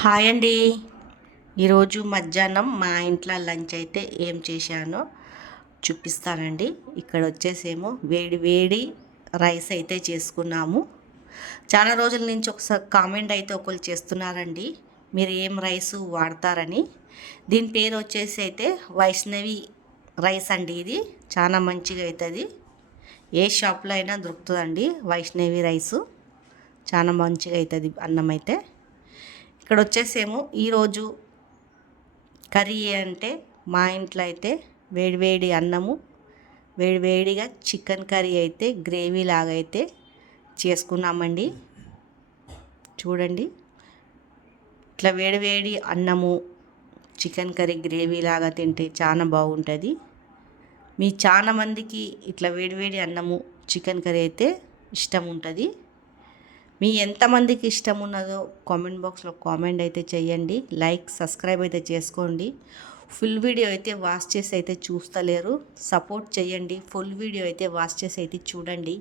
Hi అండి. ఈరోజు మధ్యాహ్నం మా ఇంట్లో లంచ్ అయితే ఏం చేశానో చూపిస్తానండి. ఇక్కడ వచ్చేసేమో వేడి వేడి రైస్ అయితే చేసుకున్నాము. చాలా రోజుల నుంచి ఒకసారి కామెంట్ అయితే ఒకరు చేస్తున్నారండి, మీరు ఏం రైస్ వాడతారని. దీని పేరు వచ్చేసి అయితే వైష్ణవి రైస్ అండి. ఇది చాలా మంచిగా అవుతుంది. ఏ షాప్లో అయినా దొరుకుతుందండి వైష్ణవి రైసు. చాలా మంచిగా అవుతుంది అన్నం అయితే. ఇక్కడ వచ్చేసేమో ఈరోజు కర్రీ అంటే మా ఇంట్లో అయితే వేడివేడి అన్నము, వేడివేడిగా చికెన్ కర్రీ అయితే గ్రేవీ లాగా అయితే చేసుకున్నామండి. చూడండి, ఇట్లా వేడివేడి అన్నము చికెన్ కర్రీ గ్రేవీ లాగా తింటే చాలా బాగుంటుంది. మీ చాలా మందికి ఇట్లా వేడివేడి అన్నము చికెన్ కర్రీ అయితే ఇష్టం ఉంటుంది. మీ ఎంతమందికి ఇష్టం ఉన్నదో కామెంట్ బాక్స్లో కామెంట్ అయితే చేయండి. లైక్ సబ్స్క్రైబ్ అయితే చేసుకోండి. ఫుల్ వీడియో అయితే వాచ్ చేసి అయితే చూస్తలేరు, సపోర్ట్ చేయండి. ఫుల్ వీడియో అయితే వాచ్ చేసి అయితే చూడండి.